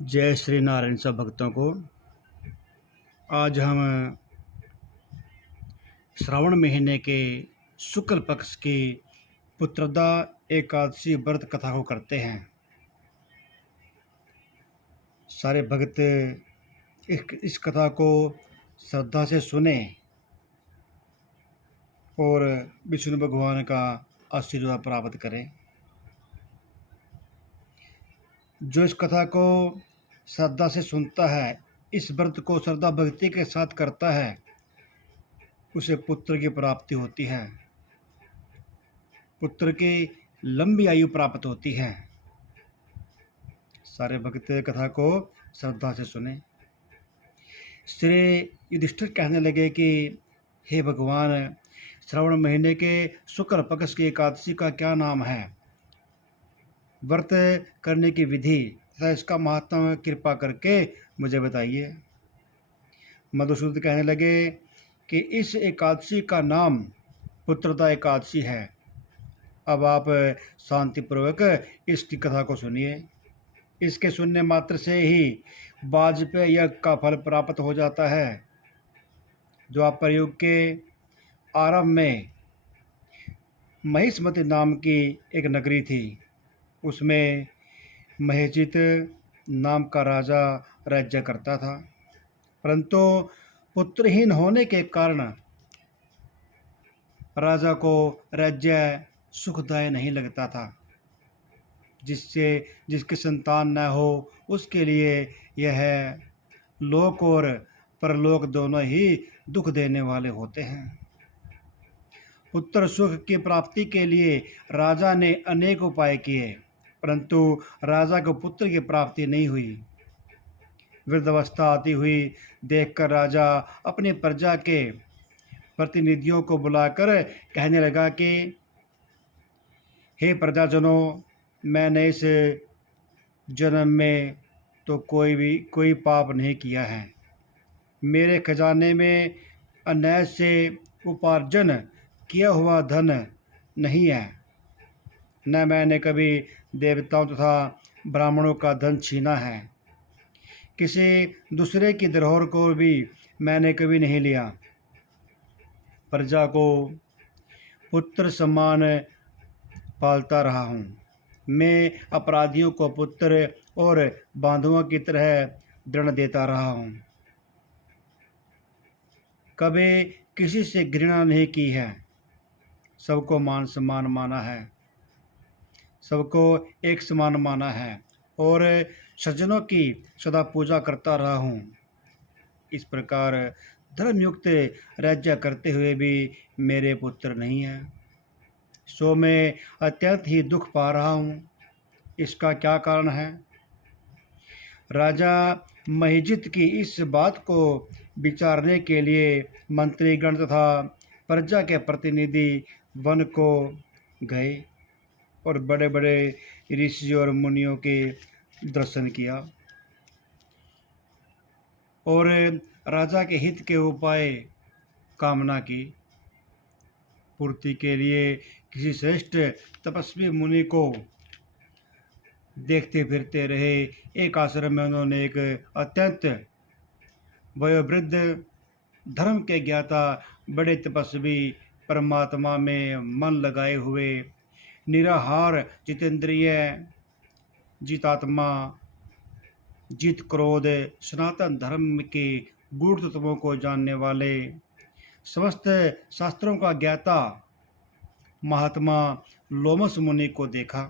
जय श्री नारायण सब भक्तों को। आज हम श्रावण महीने के शुक्ल पक्ष की पुत्रदा एकादशी व्रत कथा को करते हैं। सारे भक्त इस कथा को श्रद्धा से सुने और विष्णु भगवान का आशीर्वाद प्राप्त करें। जो इस कथा को श्रद्धा से सुनता है, इस व्रत को श्रद्धा भक्ति के साथ करता है, उसे पुत्र की प्राप्ति होती है, पुत्र की लंबी आयु प्राप्त होती है। सारे भक्त कथा को श्रद्धा से सुने। श्री युधिष्ठिर कहने लगे कि हे भगवान, श्रावण महीने के शुक्ल पक्ष की एकादशी का क्या नाम है? व्रत करने की विधि तथा इसका महत्व कृपा करके मुझे बताइए। मधुसूदन कहने लगे कि इस एकादशी का नाम पुत्रदा एकादशी है। अब आप शांतिपूर्वक इसकी कथा को सुनिए। इसके सुनने मात्र से ही वाजपेय यज्ञ का फल प्राप्त हो जाता है। द्वापर युग के आरंभ में महिष्मति नाम की एक नगरी थी। उसमें महेजित नाम का राजा राज्य करता था, परंतु पुत्रहीन होने के कारण राजा को राज्य सुखदायी नहीं लगता था। जिसकी संतान न हो उसके लिए यह लोक और परलोक दोनों ही दुख देने वाले होते हैं। पुत्र सुख की प्राप्ति के लिए राजा ने अनेक उपाय किए, परंतु राजा को पुत्र की प्राप्ति नहीं हुई। वृद्धावस्था आती हुई देखकर राजा अपनी प्रजा के प्रतिनिधियों को बुलाकर कहने लगा कि हे प्रजाजनों, मैंने इस जन्म में तो कोई पाप नहीं किया है। मेरे खजाने में अन्याय से उपार्जन किया हुआ धन नहीं है, न मैंने कभी देवताओं तथा ब्राह्मणों का धन छीना है। किसी दूसरे की धरोहर को भी मैंने कभी नहीं लिया। प्रजा को पुत्र समान पालता रहा हूँ। मैं अपराधियों को पुत्र और बांधुओं की तरह दंड देता रहा हूँ। कभी किसी से घृणा नहीं की है। सबको मान सम्मान माना है, सबको एक समान माना है और सज्जनों की सदा पूजा करता रहा हूँ। इस प्रकार धर्मयुक्त राज्य करते हुए भी मेरे पुत्र नहीं है, सो मैं अत्यंत ही दुख पा रहा हूँ। इसका क्या कारण है? राजा महिजित की इस बात को विचारने के लिए मंत्रीगण तथा प्रजा के प्रतिनिधि वन को गए और बड़े बड़े ऋषि और मुनियों के दर्शन किया और राजा के हित के उपाय कामना की पूर्ति के लिए किसी श्रेष्ठ तपस्वी मुनि को देखते फिरते रहे। एक आश्रम में उन्होंने एक अत्यंत वयोवृद्ध धर्म के ज्ञाता बड़े तपस्वी, परमात्मा में मन लगाए हुए, निराहार, जितेंद्रिय, जितात्मा, जित क्रोध, सनातन धर्म के गूढ़ तत्वों को जानने वाले, समस्त शास्त्रों का ज्ञाता महात्मा लोमस मुनि को देखा,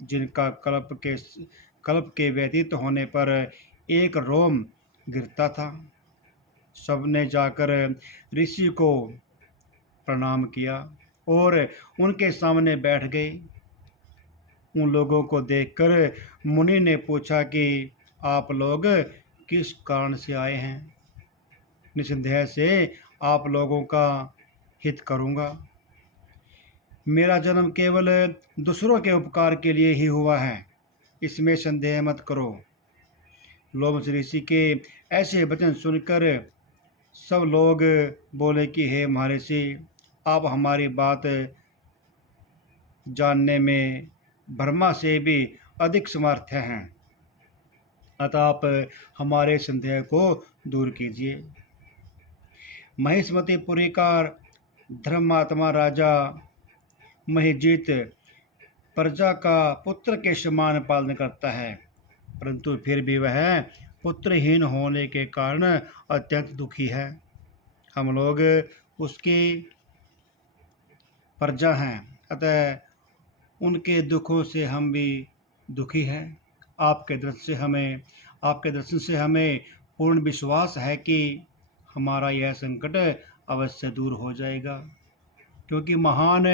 जिनका कल्प के व्यतीत होने पर एक रोम गिरता था। सबने जाकर ऋषि को प्रणाम किया और उनके सामने बैठ गए। उन लोगों को देखकर मुनि ने पूछा कि आप लोग किस कारण से आए हैं? निसंदेह से आप लोगों का हित करूँगा। मेरा जन्म केवल दूसरों के उपकार के लिए ही हुआ है, इसमें संदेह मत करो। लोमस ऋषि के ऐसे वचन सुनकर सब लोग बोले कि हे महर्षि, आप हमारी बात जानने में ब्रह्मा से भी अधिक समर्थ हैं। अतः आप हमारे संदेह को दूर कीजिए। महिष्मतिपुरी का धर्मात्मा राजा महिजीत प्रजा का पुत्र के समान पालन करता है, परंतु फिर भी वह पुत्रहीन होने के कारण अत्यंत दुखी है। हम लोग उसकी प्रजा हैं, अतः उनके दुखों से हम भी दुखी हैं। आपके दर्शन से हमें पूर्ण विश्वास है कि हमारा यह संकट अवश्य दूर हो जाएगा, क्योंकि महान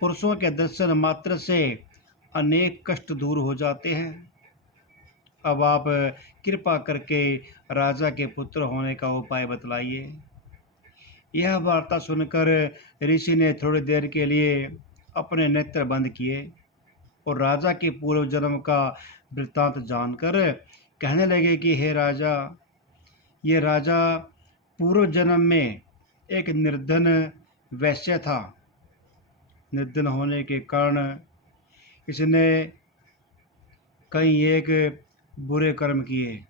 पुरुषों के दर्शन मात्र से अनेक कष्ट दूर हो जाते हैं। अब आप कृपा करके राजा के पुत्र होने का उपाय बतलाइए। यह वार्ता सुनकर ऋषि ने थोड़ी देर के लिए अपने नेत्र बंद किए और राजा के पूर्व जन्म का वृत्तांत जानकर कहने लगे कि हे राजा, ये राजा पूर्व जन्म में एक निर्धन वैश्य था। निर्धन होने के कारण इसने कई एक बुरे कर्म किए।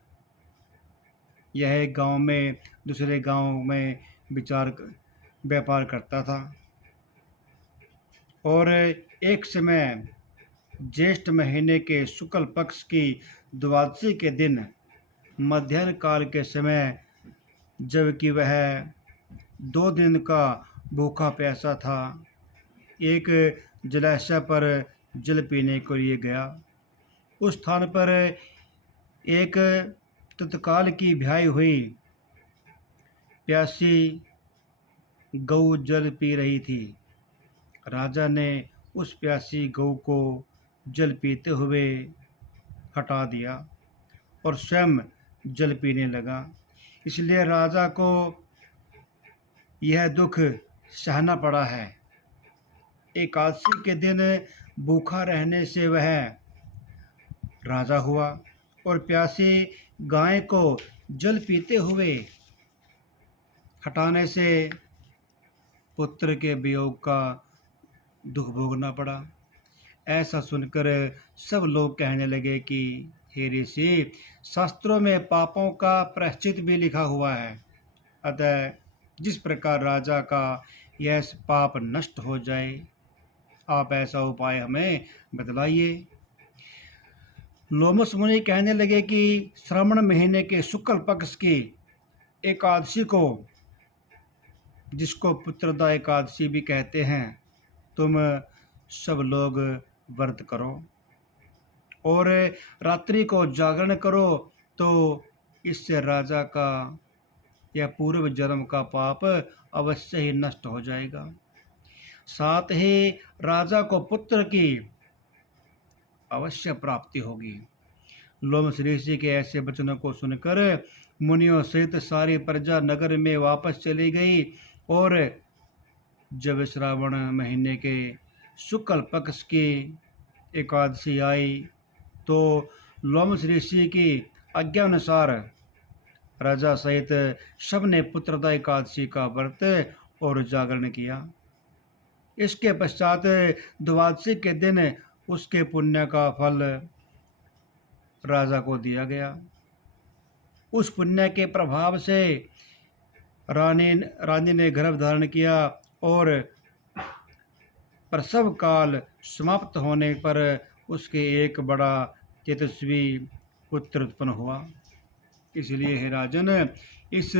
यह एक गांव में दूसरे गांव में व्यापार करता था और एक समय ज्येष्ठ महीने के शुक्ल पक्ष की द्वादशी के दिन मध्याह्न काल के समय, जबकि वह 2 दिन का भूखा प्यासा था, एक जलाशय पर जल पीने के लिए गया। उस स्थान पर एक तत्काल की ब्याई हुई प्यासी गऊ जल पी रही थी। राजा ने उस प्यासी गऊ को जल पीते हुए हटा दिया और स्वयं जल पीने लगा। इसलिए राजा को यह दुख सहना पड़ा है। एकादशी के दिन भूखा रहने से वह राजा हुआ और प्यासी गाय को जल पीते हुए हटाने से पुत्र के वियोग का दुख भोगना पड़ा। ऐसा सुनकर सब लोग कहने लगे कि हे ऋषि, शास्त्रों में पापों का प्रायश्चित भी लिखा हुआ है, अतः जिस प्रकार राजा का यह पाप नष्ट हो जाए, आप ऐसा उपाय हमें बतलाइए। लोमस मुनि कहने लगे कि श्रावण महीने के शुक्ल पक्ष की एकादशी को, जिसको पुत्रदा एकादशी भी कहते हैं, तुम सब लोग व्रत करो और रात्रि को जागरण करो, तो इससे राजा का यह पूर्व जन्म का पाप अवश्य ही नष्ट हो जाएगा। साथ ही राजा को पुत्र की अवश्य प्राप्ति होगी। लोमस ऋषि के ऐसे वचनों को सुनकर मुनियों सहित सारी प्रजा नगर में वापस चली गई और जब श्रावण महीने के शुक्ल पक्ष की एकादशी आई तो लोमस ऋषि की आज्ञा अनुसार राजा सहित सब ने पुत्रदा एकादशी का व्रत और जागरण किया। इसके पश्चात द्वादशी के दिन उसके पुण्य का फल राजा को दिया गया। उस पुण्य के प्रभाव से रानी ने गर्भ धारण किया और प्रसव काल समाप्त होने पर उसके एक बड़ा तेजस्वी पुत्र उत्पन्न हुआ। इसलिए हे राजन, इस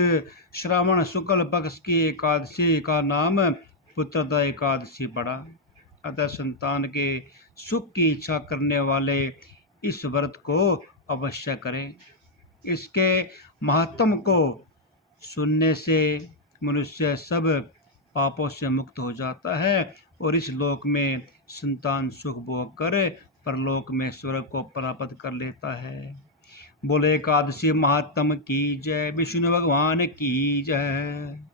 श्रावण शुक्ल पक्ष की एकादशी का नाम पुत्रदा एकादशी पड़ा। अतः संतान के सुख की इच्छा करने वाले इस व्रत को अवश्य करें। इसके महात्म को सुनने से मनुष्य सब पापों से मुक्त हो जाता है और इस लोक में संतान सुख भोग कर परलोक में स्वर्ग को प्राप्त कर लेता है। बोले एकादशी महात्म की जय, विष्णु भगवान की जय।